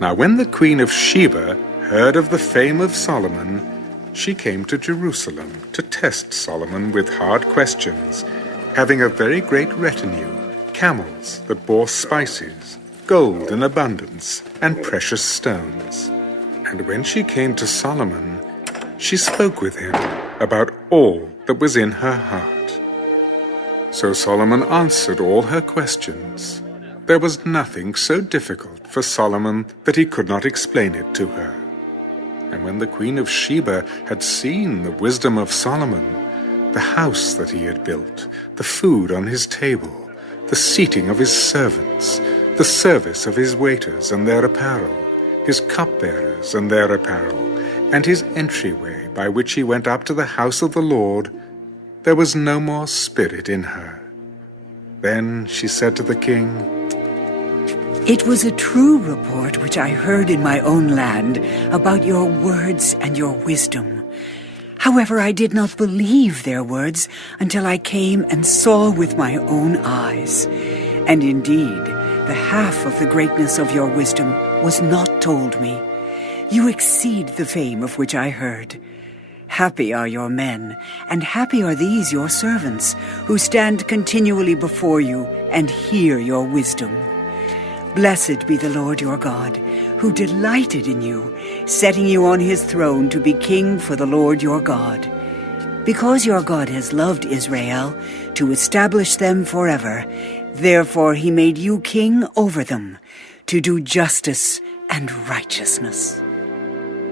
Now when the Queen of Sheba heard of the fame of Solomon, she came to Jerusalem to test Solomon with hard questions, having a very great retinue, camels that bore spices, gold in abundance, and precious stones. And when she came to Solomon, she spoke with him about all that was in her heart. So Solomon answered all her questions. There was nothing so difficult for Solomon that he could not explain it to her. And when the Queen of Sheba had seen the wisdom of Solomon, the house that he had built, the food on his table, the seating of his servants, the service of his waiters and their apparel, his cupbearers and their apparel, and his entryway by which he went up to the house of the Lord, there was no more spirit in her. Then she said to the king, "It was a true report which I heard in my own land about your words and your wisdom. However, I did not believe their words until I came and saw with my own eyes. And indeed, the half of the greatness of your wisdom was not told me. You exceed the fame of which I heard. Happy are your men, and happy are these your servants, who stand continually before you and hear your wisdom. Blessed be the Lord your God, who delighted in you, setting you on his throne to be king for the Lord your God. Because your God has loved Israel, to establish them forever, therefore he made you king over them, to do justice and righteousness."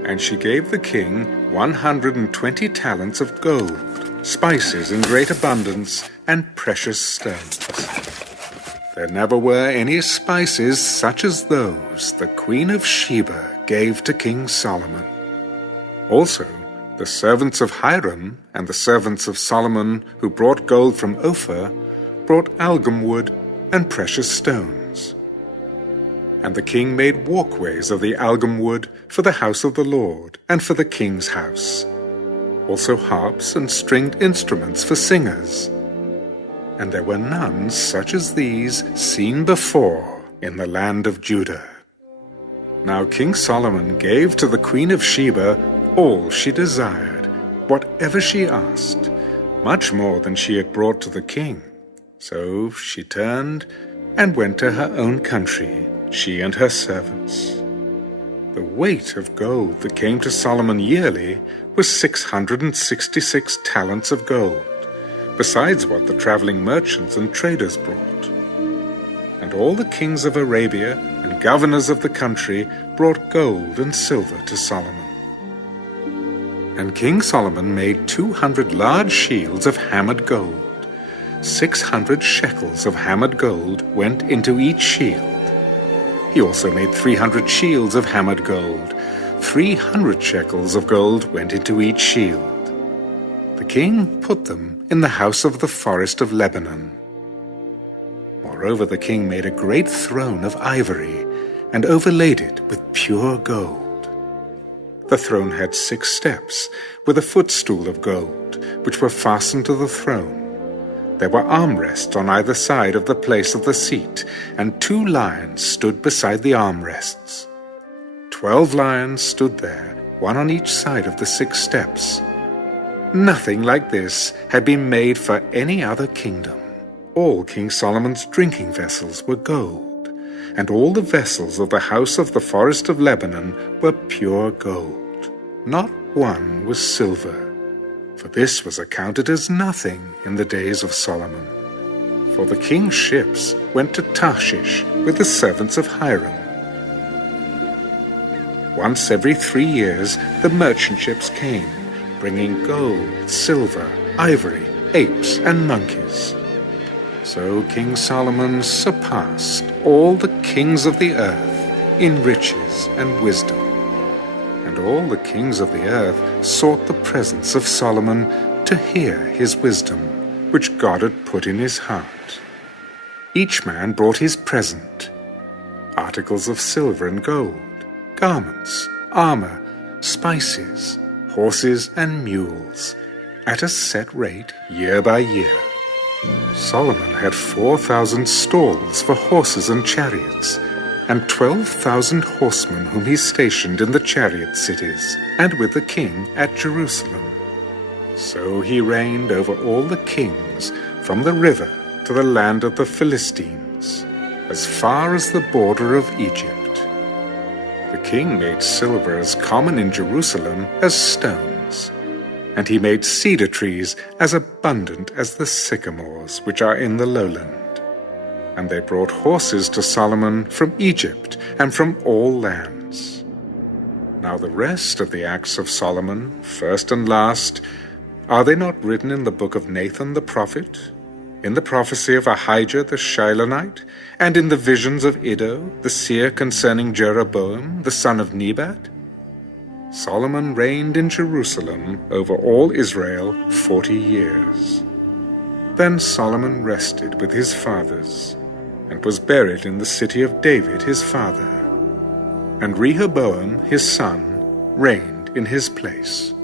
And she gave the king 120 talents of gold, spices in great abundance, and precious stones. There never were any spices such as those the Queen of Sheba gave to King Solomon. Also, the servants of Hiram and the servants of Solomon who brought gold from Ophir brought algum wood and precious stones. And the king made walkways of the algum wood for the house of the Lord and for the king's house, also harps and stringed instruments for singers. And there were none such as these seen before in the land of Judah. Now King Solomon gave to the Queen of Sheba all she desired, whatever she asked, much more than she had brought to the king. So she turned and went to her own country, she and her servants. The weight of gold that came to Solomon yearly was 666 talents of gold, besides what the traveling merchants and traders brought. And all the kings of Arabia and governors of the country brought gold and silver to Solomon. And King Solomon made 200 large shields of hammered gold. 600 shekels of hammered gold went into each shield. He also made 300 shields of hammered gold. 300 shekels of gold went into each shield. The king put them in the house of the forest of Lebanon. Moreover, the king made a great throne of ivory and overlaid it with pure gold. The throne had 6 steps with a footstool of gold, which were fastened to the throne. There were armrests on either side of the place of the seat, and 2 lions stood beside the armrests. 12 lions stood there, one on each side of the 6 steps. Nothing like this had been made for any other kingdom. All King Solomon's drinking vessels were gold, and all the vessels of the house of the forest of Lebanon were pure gold. Not one was silver, for this was accounted as nothing in the days of Solomon. For the king's ships went to Tarshish with the servants of Hiram. Once every 3 years the merchant ships came, bringing gold, silver, ivory, apes, and monkeys. So King Solomon surpassed all the kings of the earth in riches and wisdom. And all the kings of the earth sought the presence of Solomon to hear his wisdom, which God had put in his heart. Each man brought his present, articles of silver and gold, garments, armor, spices, horses and mules, at a set rate year by year. Solomon had 4,000 stalls for horses and chariots, and 12,000 horsemen whom he stationed in the chariot cities, and with the king at Jerusalem. So he reigned over all the kings from the river to the land of the Philistines, as far as the border of Egypt. The king made silver as common in Jerusalem as stones, and he made cedar trees as abundant as the sycamores which are in the lowland. And they brought horses to Solomon from Egypt and from all lands. Now the rest of the acts of Solomon, first and last, are they not written in the book of Nathan the prophet, in the prophecy of Ahijah the Shilonite, and in the visions of Iddo, the seer concerning Jeroboam, the son of Nebat? Solomon reigned in Jerusalem over all Israel 40 years. Then Solomon rested with his fathers, and was buried in the city of David his father. And Rehoboam his son reigned in his place.